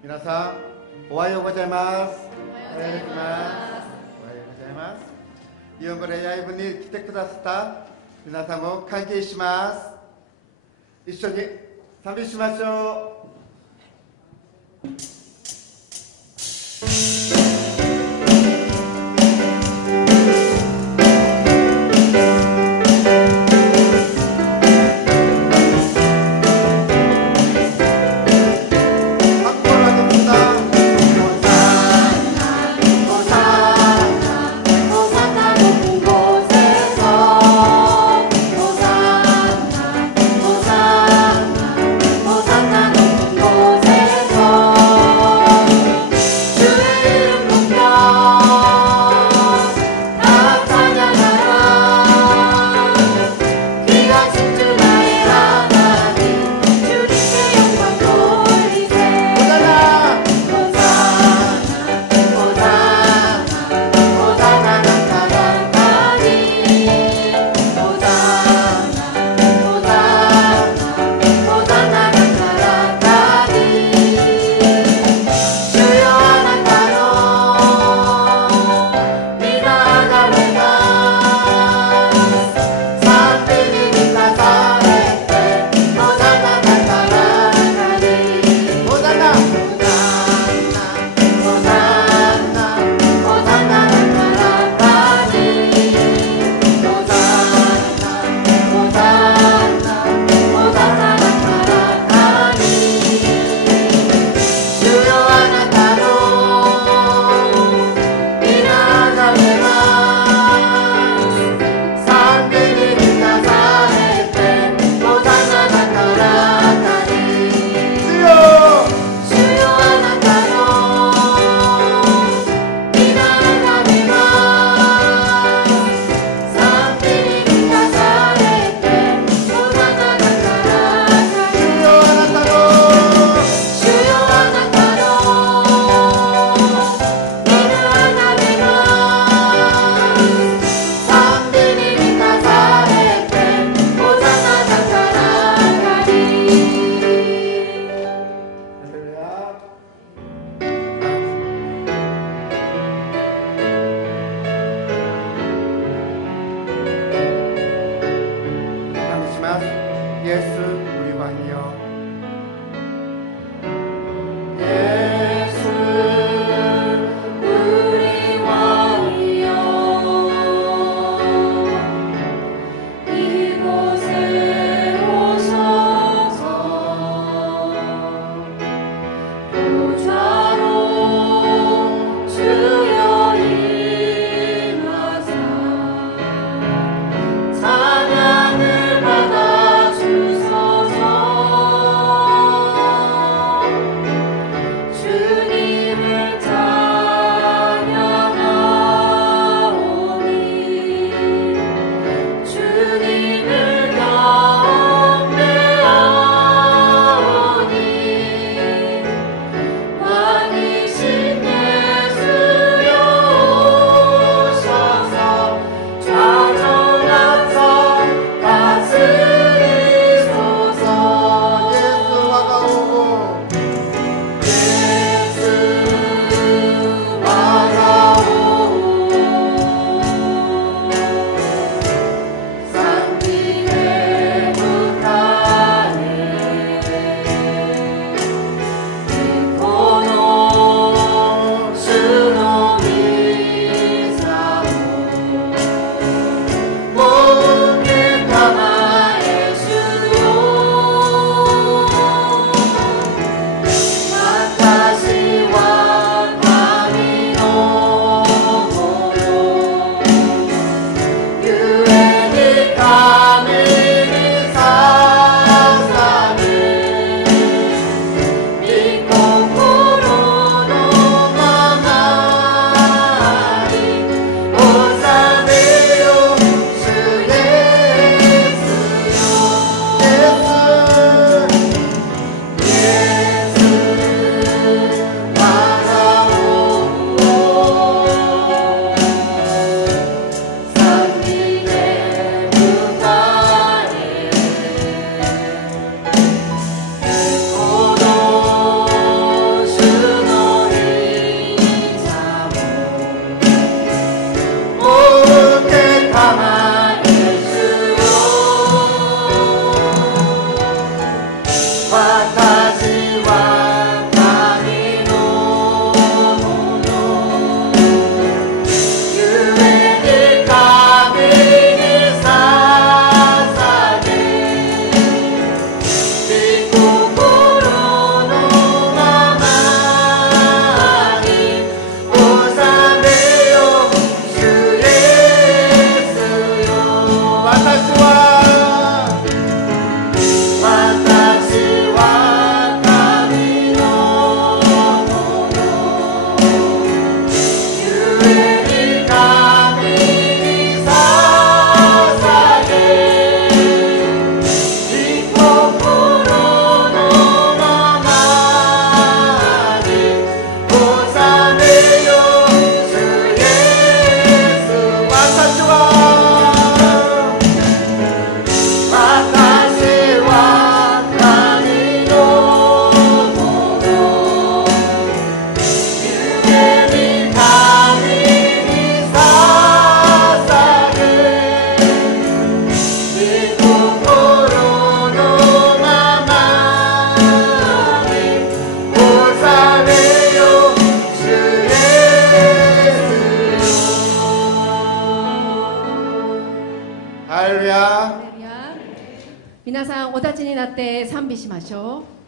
皆さん、おはようございます。おはようございます。おはようございます。日本語でライブに来てくださった皆さんも歓迎します。一緒に賛美しましょう。호산나 皆さんお立ちになって賛美しましょう。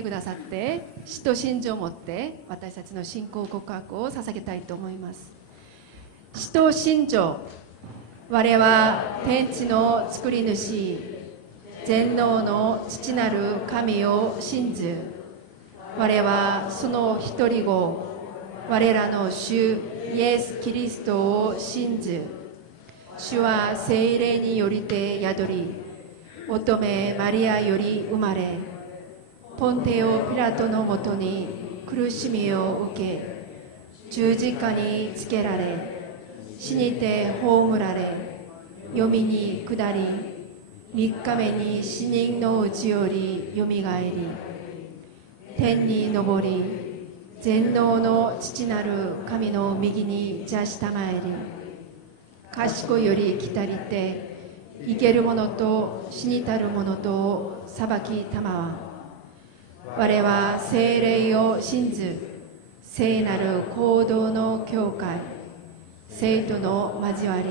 くださって、使徒信条を持って私たちの信仰告白を捧げたいと思います。使徒信条。我は天地の作り主、全能の父なる神を信ず。我はその一人子、我らの主イエス・キリストを信ず。主は聖霊によりて宿り、乙女マリアより生まれ、ポンテオ・ピラトのもとに苦しみを受け、十字架につけられ、死にて葬られ、読みに下り、3日目に死人のうちよりよみがえり、天に昇り、全能の父なる神の右に座したまえり、賢より来たりて、生ける者と死にたる者とを裁きたまわ。我は聖霊を信ず、聖なる行動の教会、聖徒の交わり、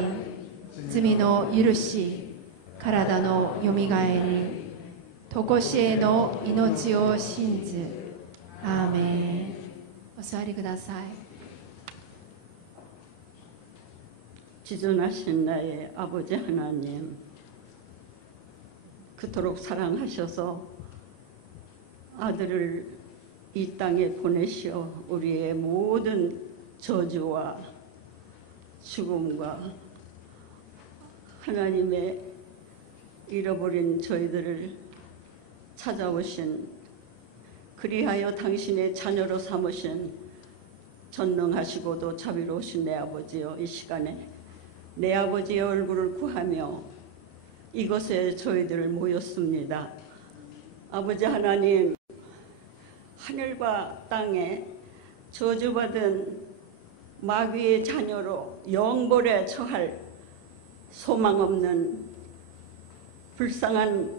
罪の許し、体のよみがえり、とこしえの命を信ず。アーメン。お座りください。 지존하신 나의 아버지 하나님, 그토록 사랑하셔서 아들을 이 땅에 보내시어 우리의 모든 저주와 죽음과 하나님의 잃어버린 저희들을 찾아오신, 그리하여 당신의 자녀로 삼으신 전능하시고도 자비로우신 내 아버지여, 이 시간에 내 아버지의 얼굴을 구하며 이곳에 저희들 모였습니다. 아버지 하나님, 하늘과 땅에 저주받은 마귀의 자녀로 영벌에 처할 소망 없는 불쌍한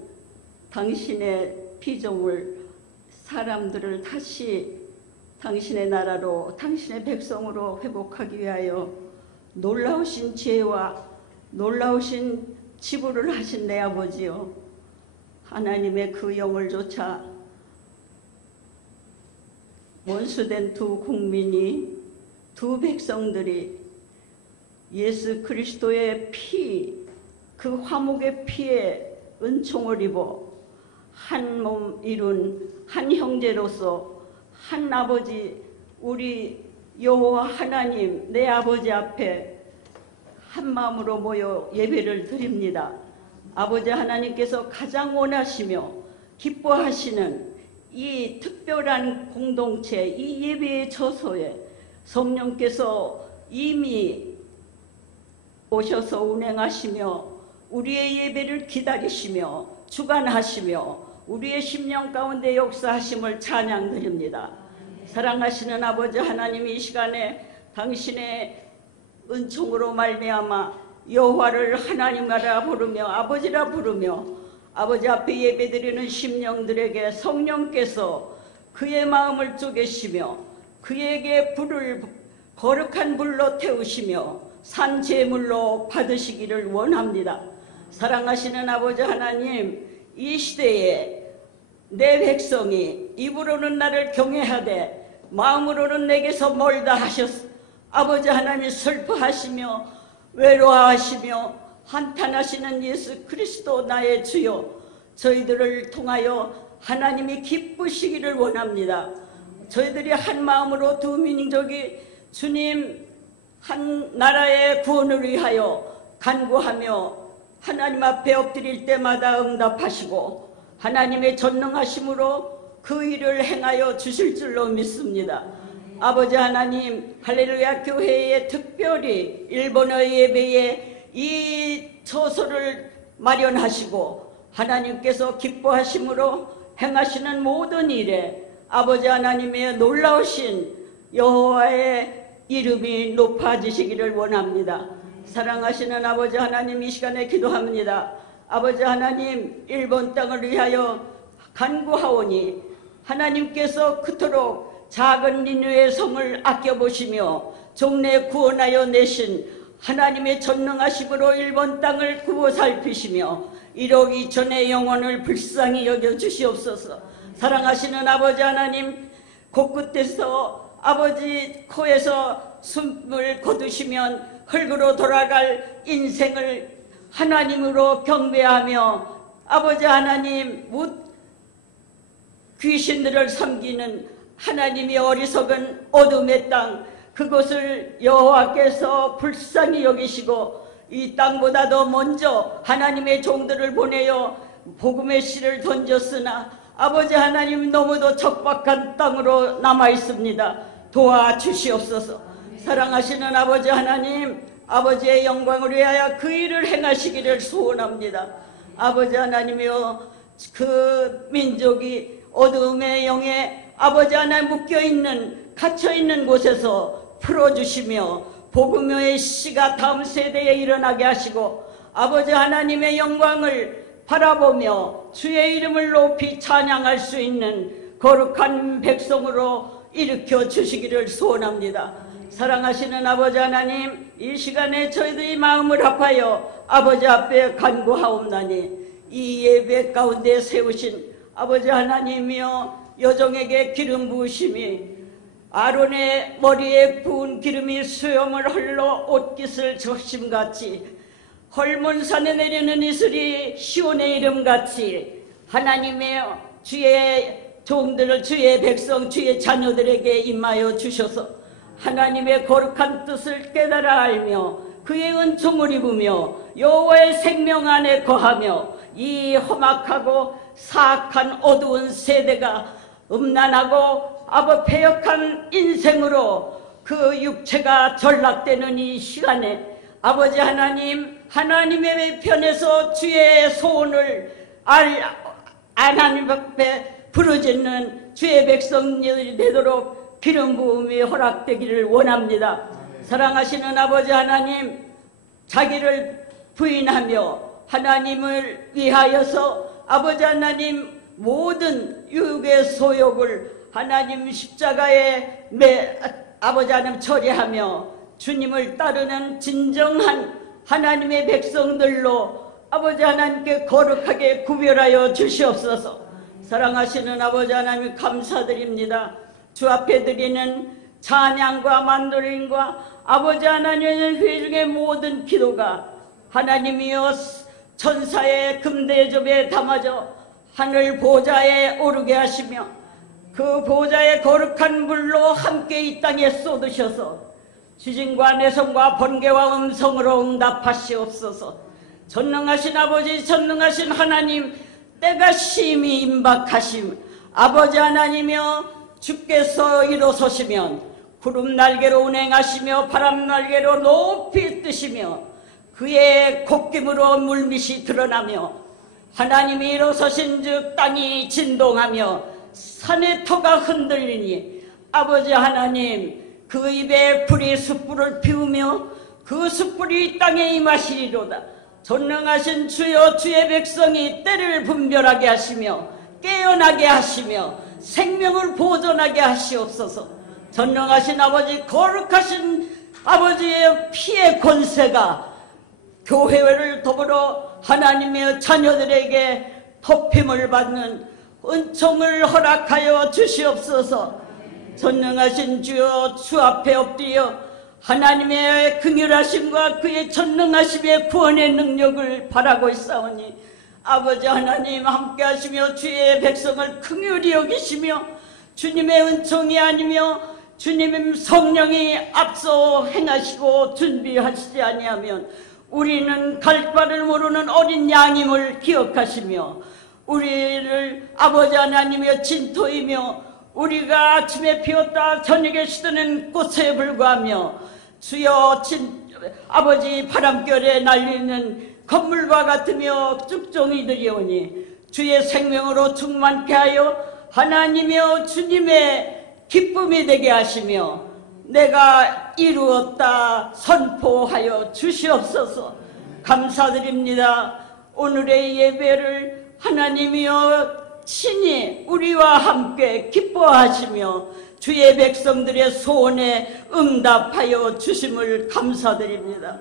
당신의 피조물 사람들을 다시 당신의 나라로, 당신의 백성으로 회복하기 위하여 놀라우신 지혜와 놀라우신 치부를 하신 내 아버지요, 하나님의 그 영을 쫓아 원수된 두 국민이, 두 백성들이 예수 그리스도의 피, 그 화목의 피에 은총을 입어 한 몸 이룬 한 형제로서 한 아버지, 우리 여호와 하나님 내 아버지 앞에 한 마음으로 모여 예배를 드립니다. 아버지 하나님께서 가장 원하시며 기뻐하시는 이 특별한 공동체, 이 예배의 처소에 성령께서 이미 오셔서 운행하시며 우리의 예배를 기다리시며 주관하시며 우리의 심령 가운데 역사하심을 찬양드립니다. 사랑하시는 아버지 하나님, 이 시간에 당신의 은총으로 말미암아 여호와를 하나님이라 부르며 아버지라 부르며 아버지 앞에 예배드리는 심령들에게 성령께서 그의 마음을 쪼개시며 그에게 불을 거룩한 불로 태우시며 산 제물로 받으시기를 원합니다. 사랑하시는 아버지 하나님, 이 시대에 내 백성이 입으로는 나를 경외하되 마음으로는 내게서 멀다 하셨어. 아버지 하나님, 슬퍼하시며 외로워하시며 한탄하시는 예수 그리스도 나의 주여, 저희들을 통하여 하나님이 기쁘시기를 원합니다. 저희들이 한 마음으로 두 민족이 주님 한 나라의 구원을 위하여 간구하며 하나님 앞에 엎드릴 때마다 응답하시고 하나님의 전능하심으로 그 일을 행하여 주실 줄로 믿습니다. 아버지 하나님, 할렐루야 교회에 특별히 일본어 예배에 이 처소를 마련하시고 하나님께서 기뻐하심으로 행하시는 모든 일에 아버지 하나님의 놀라우신 여호와의 이름이 높아지시기를 원합니다. 사랑하시는 아버지 하나님, 이 시간에 기도합니다. 아버지 하나님, 일본 땅을 위하여 간구하오니 하나님께서 그토록 작은 니느웨 성을 아껴보시며 종래 구원하여 내신 하나님의 전능하심으로 일본 땅을 구워 살피시며 1억 2천의 영혼을 불쌍히 여겨 주시옵소서. 사랑하시는 아버지 하나님, 곳곳에서 아버지 코에서 숨을 거두시면 흙으로 돌아갈 인생을 하나님으로 경배하며 아버지 하나님, 귀신들을 섬기는 하나님의 어리석은 어둠의 땅, 그것을 여호와께서 불쌍히 여기시고 이 땅보다 더 먼저 하나님의 종들을 보내어 복음의 씨를 던졌으나 아버지 하나님, 너무도 척박한 땅으로 남아 있습니다. 도와주시옵소서. 사랑하시는 아버지 하나님, 아버지의 영광을 위하여 그 일을 행하시기를 소원합니다. 아버지 하나님이여, 그 민족이 어둠의 영에 아버지 하나님 묶여있는, 갇혀있는 곳에서 풀어주시며 복음의 씨가 다음 세대에 일어나게 하시고 아버지 하나님의 영광을 바라보며 주의 이름을 높이 찬양할 수 있는 거룩한 백성으로 일으켜 주시기를 소원합니다. 사랑하시는 아버지 하나님, 이 시간에 저희들이 마음을 합하여 아버지 앞에 간구하옵나니 이 예배 가운데 세우신 아버지 하나님이여, 여종에게 기름 부으심이 아론의 머리에 부은 기름이 수염을 흘러 옷깃을 적심같이 헐몬산에 내리는 이슬이 시온의 이름같이 하나님의 주의 종들을, 주의 백성, 주의 자녀들에게 임하여 주셔서 하나님의 거룩한 뜻을 깨달아 알며 그의 은총을 입으며 여호와의 생명 안에 거하며 이 험악하고 사악한 어두운 세대가 음란하고 패역한 인생으로 그 육체가 전락되는 이 시간에 아버지 하나님, 하나님의 편에서 주의 소원을 하나님 앞에 부르짖는 주의 백성들이 되도록 기름 부음이 허락되기를 원합니다. 사랑하시는 아버지 하나님, 자기를 부인하며 하나님을 위하여서 아버지 하나님 모든 육의 소욕을 하나님 십자가에 아버지 하나님 처리하며 주님을 따르는 진정한 하나님의 백성들로 아버지 하나님께 거룩하게 구별하여 주시옵소서. 사랑하시는 아버지 하나님, 감사드립니다. 주 앞에 드리는 찬양과 만도림과 아버지 하나님의 회중의 모든 기도가 하나님이여 천사의 금대접에 담아져 하늘 보좌에 오르게 하시며 그 보좌의 거룩한 물로 함께 이 땅에 쏟으셔서 지진과 내성과 번개와 음성으로 응답하시옵소서. 전능하신 아버지, 전능하신 하나님, 때가 심히 임박하심 아버지 하나님이여, 주께서 일어서시면 구름 날개로 운행하시며 바람 날개로 높이 뜨시며 그의 콧김으로 물밑이 드러나며 하나님이 일어서신즉 땅이 진동하며 산의 터가 흔들리니 아버지 하나님, 그 입에 불이 숯불을 피우며 그 숯불이 땅에 임하시리로다. 전능하신 주여, 주의 백성이 때를 분별하게 하시며 깨어나게 하시며 생명을 보존하게 하시옵소서. 전능하신 아버지, 거룩하신 아버지의 피의 권세가 교회를 더불어 하나님의 자녀들에게 덮임을 받는 은총을 허락하여 주시옵소서. 전능하신 주여, 주 앞에 엎드려 하나님의 긍휼하심과 그의 전능하심의 구원의 능력을 바라고 있사오니 아버지 하나님 함께 하시며 주의 백성을 긍휼히 여기시며 주님의 은총이 아니며 주님 성령이 앞서 행하시고 준비하시지 아니하면 우리는 갈 바를 모르는 어린 양임을 기억하시며 우리를 아버지 하나님의 진토이며 우리가 아침에 피었다 저녁에 시드는 꽃에 불과하며 주여 아버지 바람결에 날리는 건물과 같으며 쭉종이들이오니 주의 생명으로 충만케 하여 하나님이여 주님의 기쁨이 되게 하시며 내가 이루었다 선포하여 주시옵소서. 감사드립니다. 오늘의 예배를 하나님이여 친히 우리와 함께 기뻐하시며 주의 백성들의 소원에 응답하여 주심을 감사드립니다.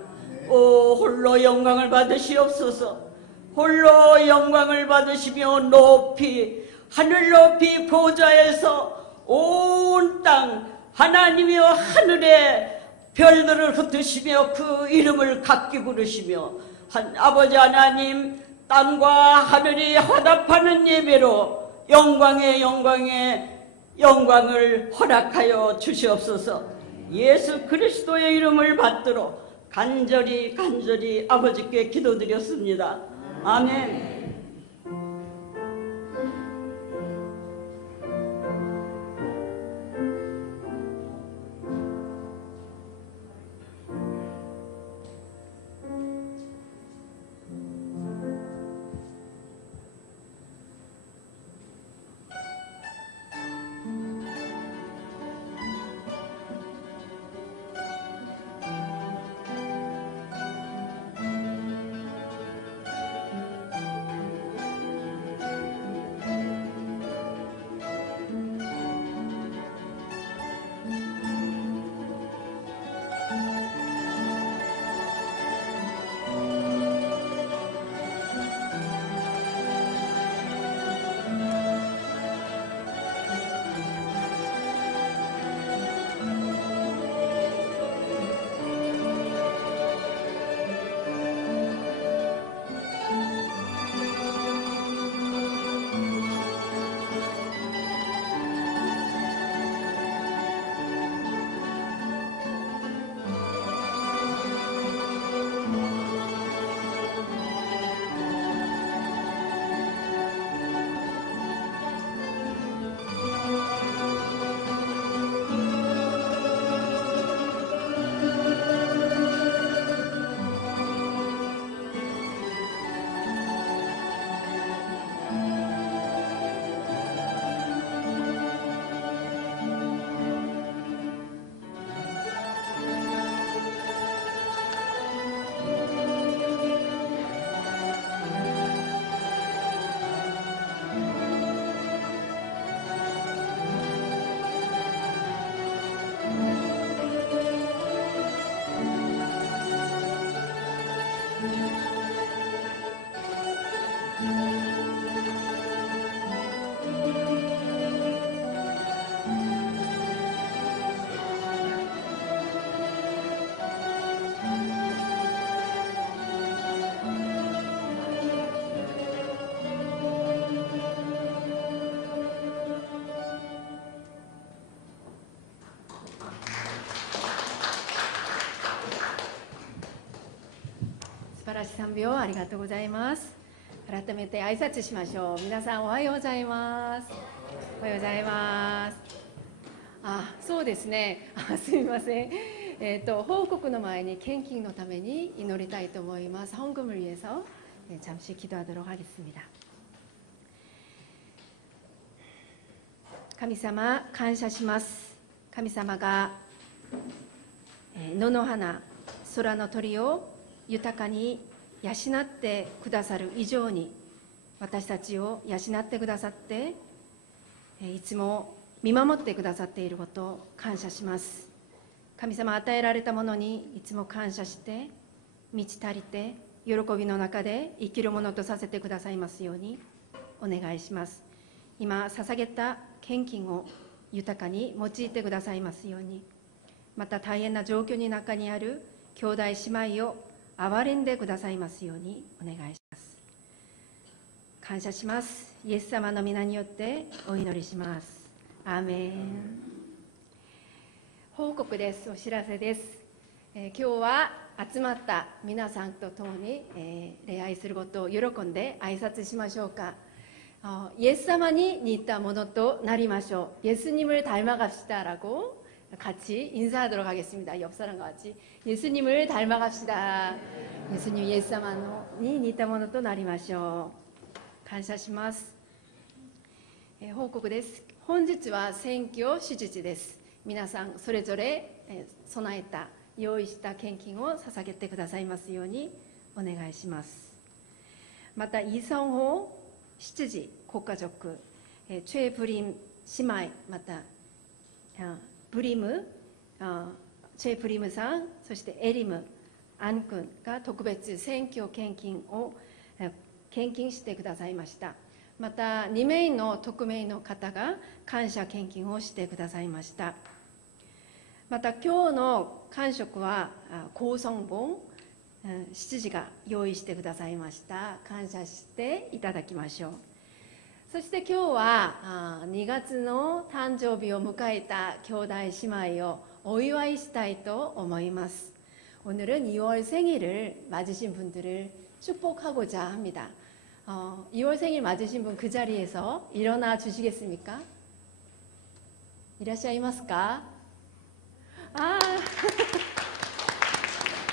오, 홀로 영광을 받으시옵소서. 홀로 영광을 받으시며 높이 하늘 높이 보좌에서 온 땅 하나님이여 하늘에 별들을 흩으시며 그 이름을 각기 부르시며 아버지 하나님, 땅과 하늘이 화답하는 예배로 영광의 영광을 허락하여 주시옵소서. 예수 그리스도의 이름을 받들어 간절히 아버지께 기도드렸습니다. 아멘. 晴らしい賛美をありがとうございます。改めて挨拶しましょう。皆さんおはようございます。おはようございます。そうですね。すみません。報告の前に献金のために祈りたいと思います。헌금을 위해서 잠시 기도하도록 하겠습니다. 神様感謝します。神様が野の花、空の鳥を豊かに養ってくださる以上に私たちを養ってくださっていつも見守ってくださっていることを感謝します。神様与えられたものにいつも感謝して満ち足りて喜びの中で生きるものとさせてくださいますようにお願いします。今捧げた献金を豊かに用いてくださいますように、また大変な状況の中にある兄弟姉妹を憐れんでくださいますようにお願いします。感謝します。イエス様の皆によってお祈りします。アーメン。報告です。お知らせです。今日は集まった皆さんと共に、礼拝することを喜んで挨拶しましょうか。예수님이 있다 모노도 나리마쇼. 예수님을 닮아갑시다라고 같이 인사하도록 하겠습니다. 옆 사람과 같이 예수님을 닮아갑시다. 예수님 예수님이 있다 모노도 나리마쇼. 감사하시마스. 報告です。本日は選挙手術です。皆さんそれぞれ備えた用意した献金を捧げてくださいますようにお願いします。また이성호 시즈지 고가족 최브림姉妹 またブリムチェブリムさんそしてエリムアン君が特別選挙献金を献金してくださいました。また2名の匿名の方が感謝献金をしてくださいました。また今日の感食は高僧本執事が用意してくださいました。感謝していただきましょう。そして今日は2月の誕生日を迎えた兄弟姉妹をお祝いしたいと思います。오늘은 2월 생일을 맞으신 분들을 축복하고자 합니다. 2월 생일 맞으신 분 그 자리에서 일어나 주시겠습니까? いらっしゃいますか?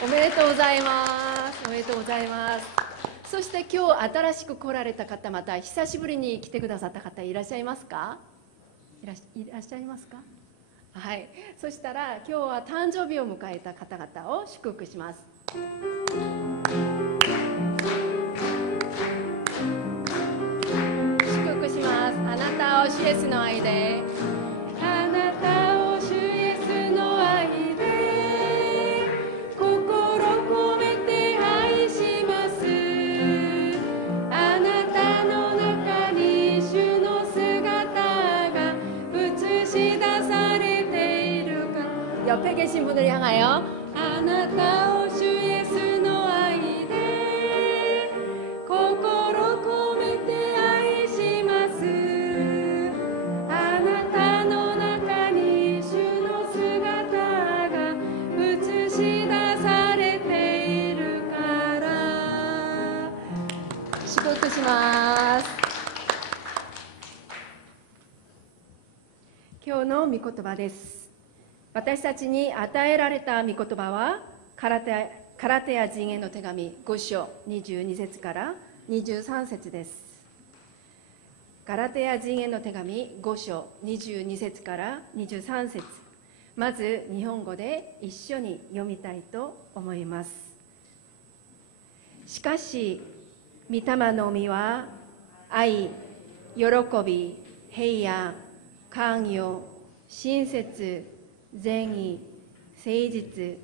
おめでとうございます。おめでとうございます。そして今日新しく来られた方、また久しぶりに来てくださった方いらっしゃいますか？いらっしゃいますか？はい。そしたら今日は誕生日を迎えた方々を祝福します。祝福します。あなたを主イエスの愛で。あなたを主イエスの愛で心込めて愛します。あなたの中に主の姿が映し出されているか。옆에 계신 분을 향하여あなたを主イエスの愛で心込めて愛します。あなたの中に主の姿が映し出されているから祝福します。今日の御言葉です。私たちに与えられた御言葉はカラテヤ人への手紙5章22節から23節です。ガラテヤ人への手紙5章22節から23節、まず日本語で一緒に読みたいと思います。しかし御霊の実は愛、喜び、平安、寛容、親切、善意、誠実、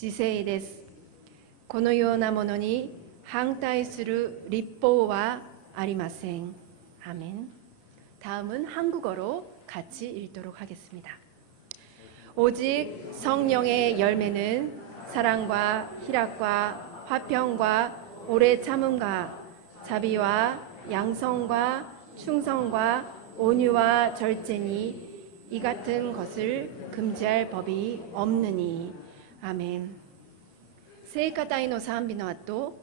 自制です。このようなものに反対する律法はありません。아멘. 다음은 한국어로 같이 읽도록 하겠습니다. 오직 성령의 열매는 사랑과 희락과 화평과 오래 참음과 자비와 양성과 충성과 온유와 절제니 이 같은 것을 금지할 법이 없느니. 아멘. 聖歌隊の賛美の後、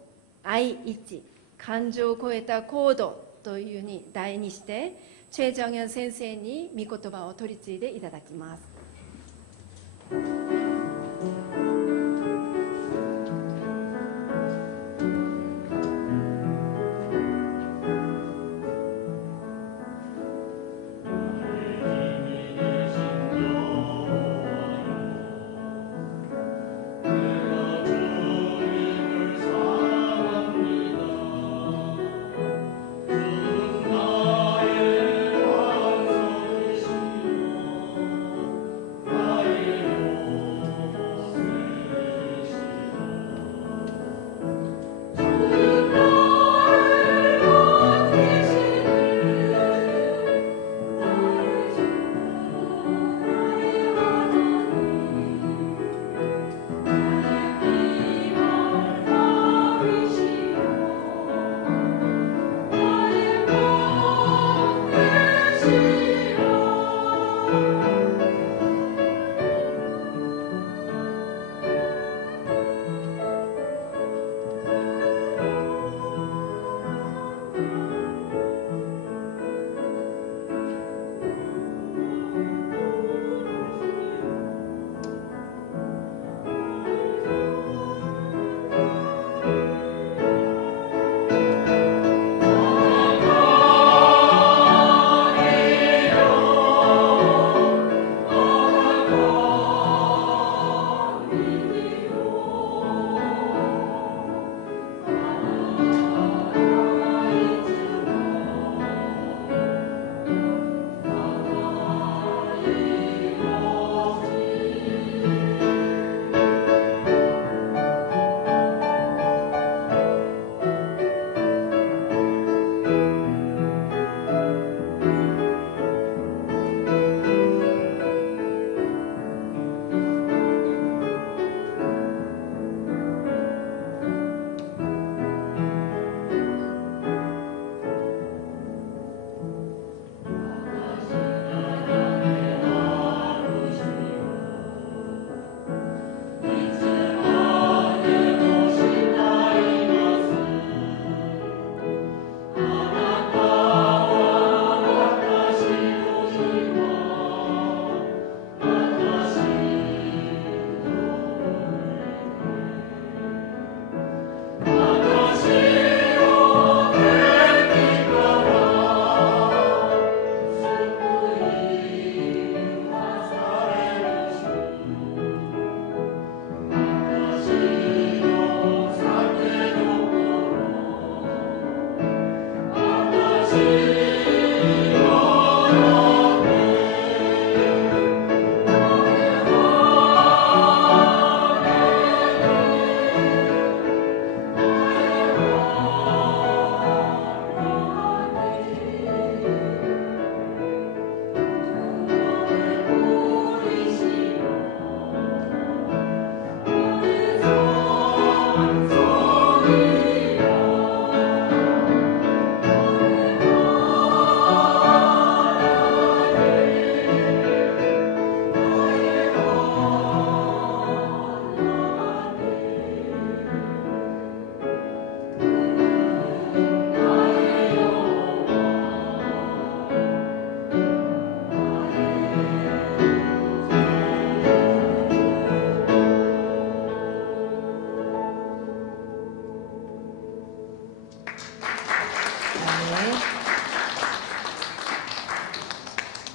愛一、感情を超えた行動というに題にして、チェ・ジョンヨン先生に御言葉を取り次いでいただきます。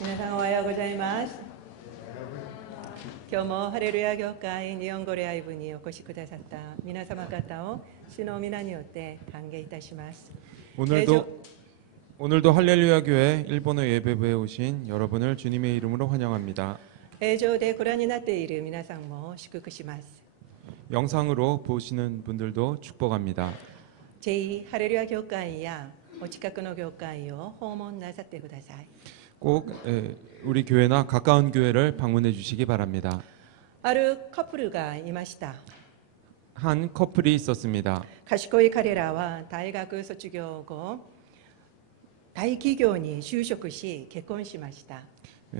皆さんおはようございます。今日もハレルヤ教会日本語礼拝部にお越しくださった皆様方を主の皆によって歓迎いたします。 오늘도 할렐루야 교회 일본어 예배부에 오신 여러분을 주님의 이름으로 환영합니다. 映像でご覧になっている皆さんも祝福します。 영상으로 보시는 분들도 축복합니다. 제ハレルヤ教会やお近くの教会を訪問なさってください。 꼭 우리 교회나 가까운 교회를 방문해 주시기 바랍니다. あるカップルがいました。 한 커플이 있었습니다. 賢い彼らは大学卒業後大企業に就職し結婚しました。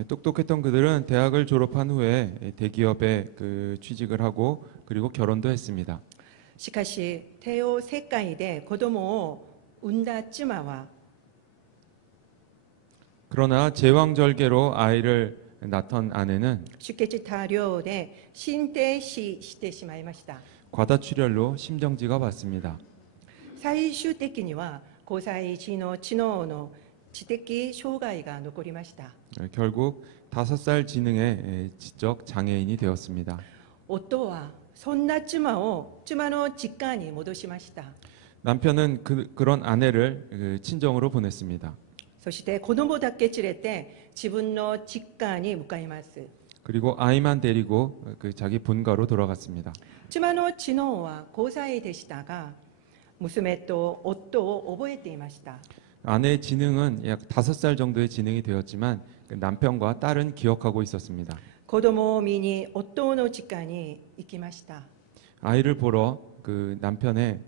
똑똑했던 그들은 대학을 졸업한 후에 대기업에 취직을 하고 그리고 결혼도 했습니다. しかし帝王切開で子供を産んだ妻は 그러나 제왕절개로 아이를 낳던 아내는 出血多量で心停止してしまいました。 과다출혈로 심정지가 왔습니다. 最終的には5歳児の知能の知的障害が残りました。 결국 5살 지능의 지적 장애인이 되었습니다. 夫はそんな妻を妻の実家に戻しました。 남편은 그런 아내를 친정으로 보냈습니다. そして子供だけ連れて自分の実家に向かいます。 그리고 아이만 데리고 자기 본가로 돌아갔습니다. 妻の知能は5歳でしたが、娘と夫を覚えていました。 아내의 지능은 약 5살 정도의 지능이 되었지만 남편과 딸은 기억하고 있었습니다. 子供を見に夫の実家に行きました。 아이를 보러 남편의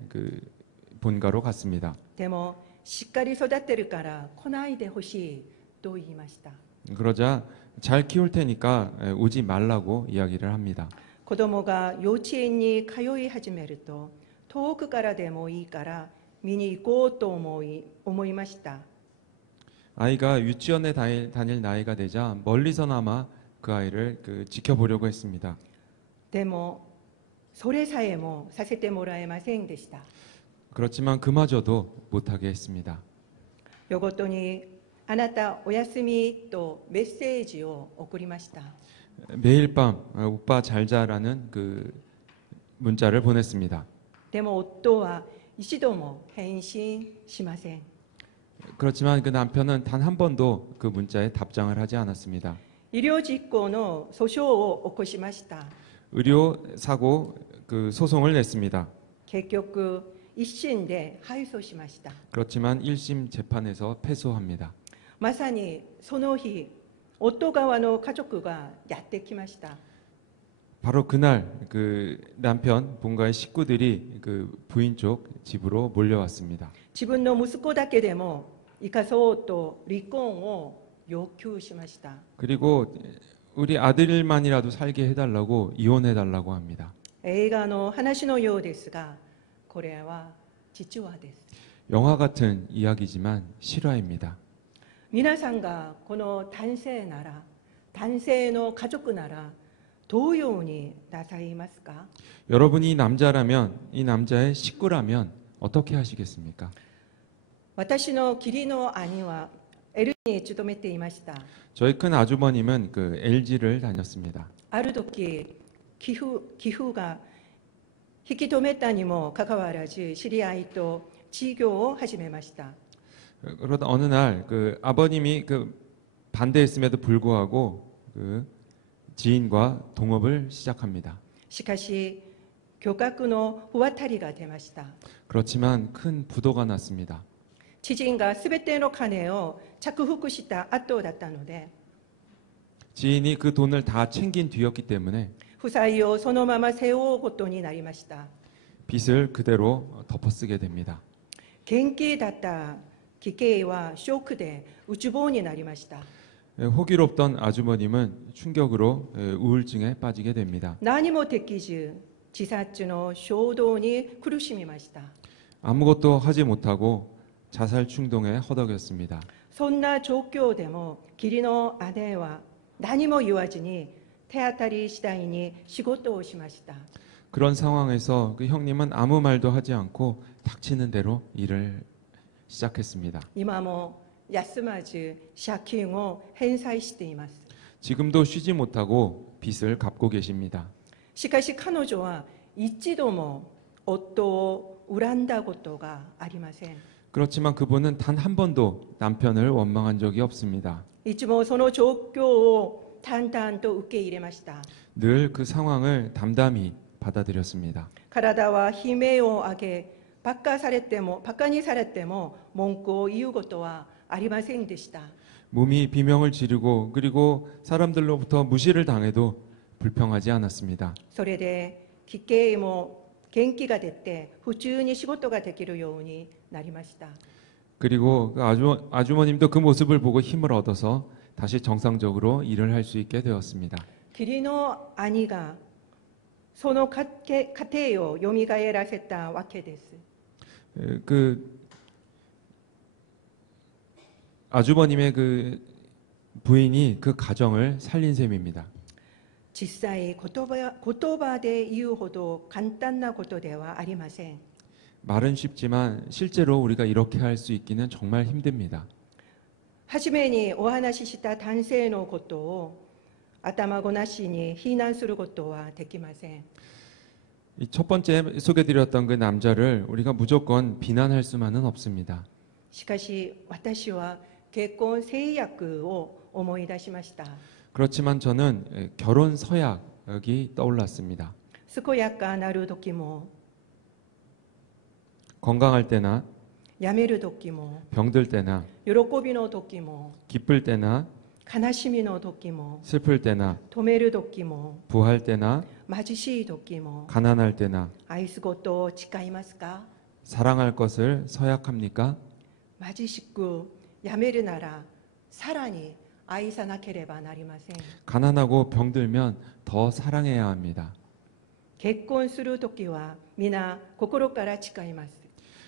본가로 갔습니다. でもしっかり育ってるから来ないでほしいと言いました。 그러자 잘 키울 테니까 오지 말라고 이야기를 합니다. 子供が幼稚園に通い始めると、遠くからでもいいから見に行こうと思いました。 아이가 유치원에 다닐 나이가 되자 멀리서나마 그 아이를 지켜보려고 했습니다. でもそれさえもさせてもらえませんでした。 그렇지만 그마저도 못하게 했습니다. 夜ごとにあなたおやすみとメッセージを送りました。 매일 밤 오빠 잘 자라는 문자를 보냈습니다. でも夫は一度も返信しません。 그렇지만 그 남편은 단 한 번도 그 문자에 답장을 하지 않았습니다. 医療実行の訴訟を起こしました。 의료 사고 소송을 냈습니다. 結局一審で敗訴しました。 그렇지만 1심 재판에서 패소합니다. まさにその日、夫側の家族がやってきました。 바로 그날 남편 본가의 식구들이 부인 쪽 집으로 몰려왔습니다. 自分の息子だけでも生かそうと離婚を要求しました。 그리고 우리 아들만이라도 살게 해달라고 이혼해달라고 합니다. 映画の話のようですが、これは実話です。 영화 같은 이야기지만 실화입니다. 皆さんがこの男性なら、男性の家族ならどうようになさいますか？ 여러분이 남자라면, 이 남자의 식구라면 어떻게 하시겠습니까? 私の義理の兄は L に勤めていました。 저희 큰 아주버님은 LG를 다녔습니다. ある時寄付が引き止めたにもかかわらず知り合いと事業を始めました。 그러다 어느 날 아버님이 반대했음에도 불구하고 지인과 동업을 시작합니다. しかし巨額の不渡りが出ました。 그렇지만 큰 부도가 났습니다. 知人がすべての金を着服した後だったので、 지인이 그 돈을 다 챙긴 뒤였기 때문에 負債をそのまま背負うことになりました。 빚을 그대로 덮어쓰게 됩니다. 元気だった貴兄はショックでうつ病になりました。 호기롭던 아주머님은 충격으로 우울증에 빠지게 됩니다. 何もできず自殺の衝動に苦しみました。 아무것도 하지 못하고 자살 충동에 허덕였습니다. そんな状況でも義理の姉は何も言わずに手当たり次第に仕事をしました。 그런 상황에서 그 형님은 아무 말도 하지 않고 닥치는 대로 일을 시작했습니다. 今も休まず借金を返済しています。 지금도 쉬지 못하고 빚을 갚고 계십니다. しかし彼女は一度も夫を恨んだことがありません。 그렇지만 그분은 단 한 번도 남편을 원망한 적이 없습니다. いつもその状況を淡々と受け入れました。 늘 그 상황을 담담히 받아들였습니다. 体は悲鳴を上げ、バカにされても文句を言うことはありませんでした。 몸이 비명을 지르고 그리고 사람들로부터 무시를 당해도 불평하지 않았습니다. それで貴兄も元気が出て普通に仕事ができるようになりました。 그리고 그 아주머님도 그 모습을 보고 힘을 얻어서 다시 정상적으로 일을 할 수 있게 되었습니다. 義理の兄がその過程をよみがえらせたわけです。 그 아주버님의 그 부인이 그 가정을 살린 셈입니다. 実際言葉で言うほど簡単なことではありません。 말은 쉽지만 실제로 우리가 이렇게 할 수 있기는 정말 힘듭니다. 初めにお話しした男性のことを頭ごなしに非難することはできません。 이 첫 번째 소개드렸던 그 남자를 우리가 무조건 비난할 수만은 없습니다. しかし私は結婚制約を思い出しました。 그렇지만 저는 결혼 서약이 떠올랐습니다. 健やかなる時も 건강할 때나 辞める時も 병들 때나 喜びの時も 기쁠 때나 悲しみの時も 슬플 때나 止める時も 부할 때나 貧しい時も 가난할 때나 愛すことを誓いますか？ 사랑할 것을 서약합니까? 貧しく辞めるならさらに愛さなければなりません。 가난하고 병들면 더 사랑해야 합니다. 結婚する時は皆心から誓います。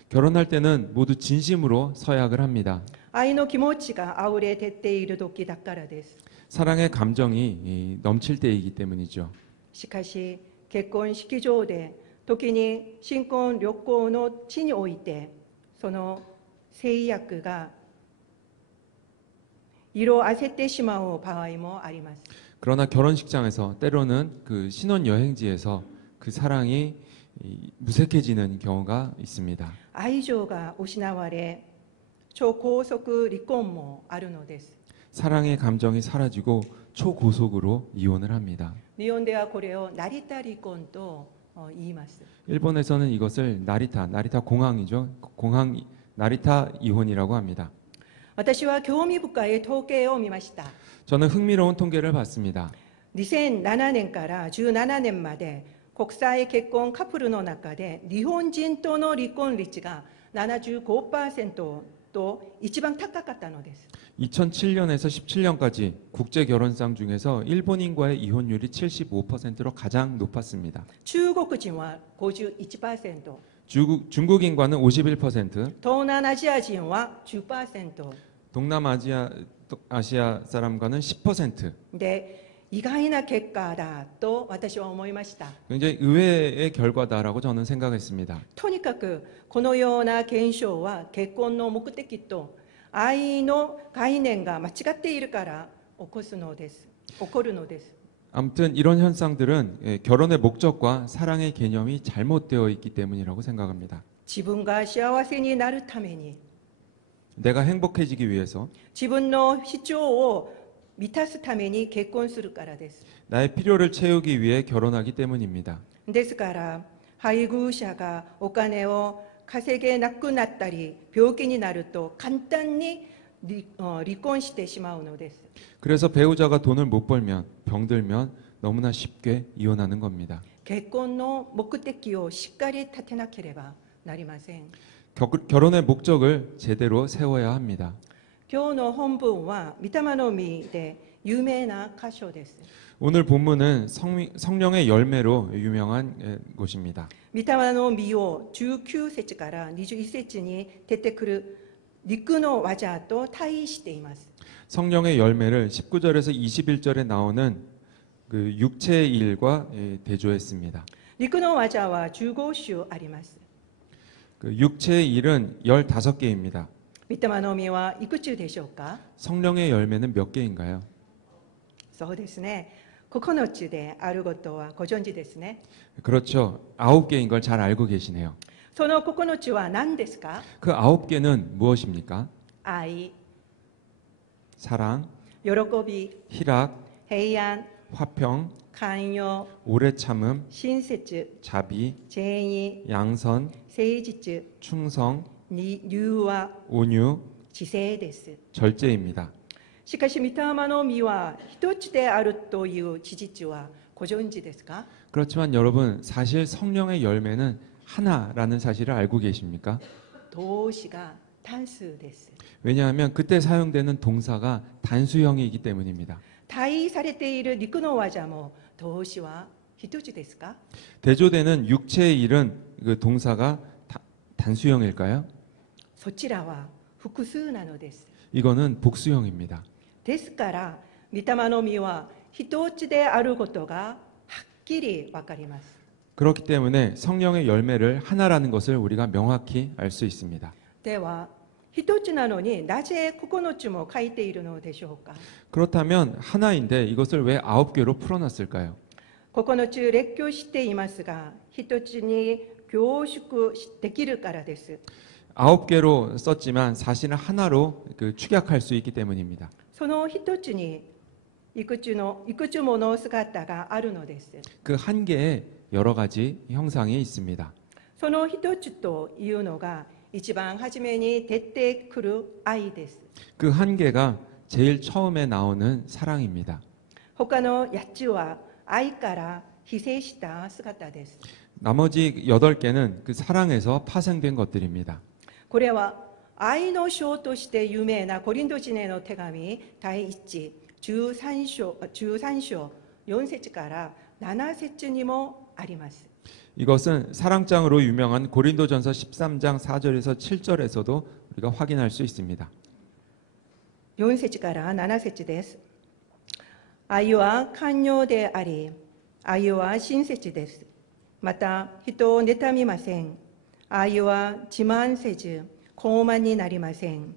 결혼할 때는 모두 진심으로 서약을 합니다. 愛の気持ちが溢れてっている時だからです。 사랑의 감정이 넘칠 때이기 때문이죠. しかし結婚式場で時に新婚旅行の地においてその制約が色あせてしまう場合もあります。 그러나 결혼식장에서 때로는 그 신혼여행지에서 그 사랑이 무색해지는 경우가 있습니다. 愛情が失われ超高速離婚もあるのです。 사랑의 감정이 사라지고 초고속으로 이혼을 합니다. 日本ではこれを成田離婚と言います。 일본에서는 이것을 나리타 공항이죠. 공항 나리타 이혼이라고 합니다. 私は興味深い統計を見ました。 저는 흥미로운 통계를 봤습니다. 2007年から17年まで国際結婚カップルの中で日本人との離婚率が 75% と一番高かったのです。 2007년에서 17년까지 국제 결혼상 중에서 일본인과의 이혼율이 75%로 가장 높았습니다. 中国人は 51%、 중국인과는 51%, 東南アジア人は 10% 아시아 사람과는 10%. で意外な結果だと私は思いました。 굉장히 의외의 결과다라고 저는 생각했습니다. とにかくこのような現象は結婚の目的と愛の概念が間違っているから起こるのです。 아무튼 이런 현상들은 결혼의 목적과 사랑의 개념이 잘못되어 있기 때문이라고 생각합니다. 自分が幸せになるために 내가 행복해지기 위해서 自分の必要を満たすために結婚するからです。 나의 필요를 채우기 위해 결혼하기 때문입니다. ですから配偶者がお金を稼げなくなったり病気になると簡単に離婚してしまうのです。 그래서 배우자가 돈을 못 벌면 병들면 너무나 쉽게 이혼하는 겁니다. 結婚の目的をしっかり立てなければなりません。 결혼의 목적을 제대로 세워야 합니다. 今日の本文は御霊の実で有名な箇所です。 오늘 본문은 성령의 열매로 유명한 곳입니다. 御霊の実を19節から21節に出てくる陸の技と対しています。 성령의 열매를 19절에서 21절에 나오는 그 육체의 일과 대조했습니다. 陸の技は15種あります。 그 육체의 일은 15개입니다. 御霊の実はいくつでしょうか？ 성령의 열매는 몇 개인가요? そうですね。9つであることはご存知ですね。 그렇죠. 9개인 걸 잘 알고 계시네요. その9つは何ですか？ 그 9개는 무엇입니까? 愛、 사랑, 喜び、 희락, 平安、 화평, 寛容、 오래 참음, 親切、 자비, 正義、 양선, 誠実、 충성, 柔和、 온유, 知性です。 절제입니다. しかし御霊の実は一つであるという事実はご存知ですか？ 그렇지만 여러분 사실 성령의 열매는 하나라는 사실을 알고 계십니까? 動詞が単数です。 왜냐하면 그때 사용되는 동사가 단수형이기 때문입니다. 対されている陸の技も動詞は一つですか？ 대조되는 육체의 일은 그 동사가 단수형일까요? そちらは複数なのです。 이거는 복수형입니다. ですから、御霊の実は一つであることがはっきりわかります。 그렇기 때문에 성령의 열매를 하나라는 것을 우리가 명확히 알 수 있습니다. では、一つなのになぜ9つも書いているのでしょうか？ 그렇다면 하나인데 이것을 왜 9개로 풀어놨을까요? 9つ列挙していますが、一つに凝縮できるからです。 9개로 썼지만 사실은 하나로 그 축약할 수 있기 때문입니다. その一つにいくつもの姿があるのです。 그 한 개에 여러 가지 형상이 있습니다. その一つというのが一番初めに出てくる愛です。 그 한 개가 제일 처음에 나오는 사랑입니다. 他の8つは愛から非正した姿です。 나머지 8개는 그 사랑에서 파생된 것들입니다. これは愛の書として有名なコリント人への手紙第1、13章4節から7節にもあります。 이것은 사랑장으로 유명한 고린도전서 13장 4절에서 7절에서도 우리가 확인할 수 있습니다. 4節から7節です。愛は寛容であり、愛は親切です。また人を妬みません。愛は自慢せず、高慢になりません。